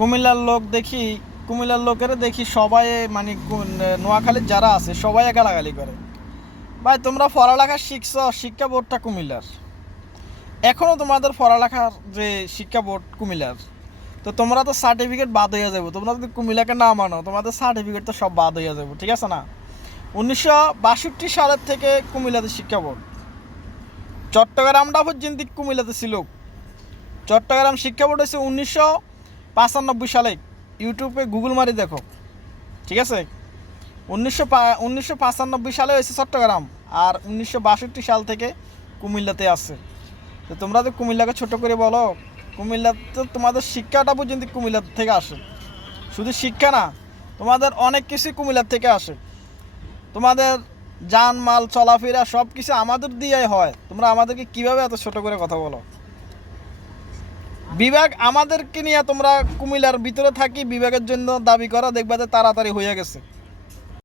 কুমিল্লার লোক দেখি, কুমিল্লার লোকেরা দেখি সবাই মানে নোয়াখালীর যারা আছে সবাই গালাগালি করে। ভাই তোমরা পড়ালেখা শিখছ, শিক্ষা বোর্ডটা কুমিল্লার, এখনও তোমাদের পড়ালেখার যে শিক্ষা বোর্ড কুমিল্লার, তো তোমরা তো সার্টিফিকেট বাদ হয়ে যাবো। তোমরা যদি কুমিল্লাকে না মানো তোমাদের সার্টিফিকেট তো সব বাদ হয়ে যাবো, ঠিক আছে না? 1962 সালের থেকে কুমিল্লাতে শিক্ষা বোর্ড, চট্টগ্রামটা পর্যন্ত কুমিল্লাতে ছিল। চট্টগ্রাম শিক্ষা বোর্ড হয়েছে 1995 সালে, ইউটিউবে গুগল মারি দেখো, ঠিক আছে? 1995 সালে হয়েছে চট্টগ্রাম, আর 1962 সাল থেকে কুমিল্লাতে আছে। তো তোমরা তো কুমিল্লাকে ছোট করে বলো, কুমিল্লাতে তোমাদের শিক্ষাটা পর্যন্ত কুমিল্লা থেকে আসে। শুধু শিক্ষা না, তোমাদের অনেক কিছুই কুমিল্লার থেকে আসে। তোমাদের যানমাল চলাফেরা সব কিছু আমাদের দিয়েই হয়। তোমরা আমাদেরকে কিভাবে এত ছোট করে কথা বলো? বিভাগ আমাদেরকে নিয়ে তোমরা কুমিল্লার ভিতরে থাকি বিভাগের জন্য দাবি করা, দেখবা যে তাড়াতাড়ি হয়ে গেছে।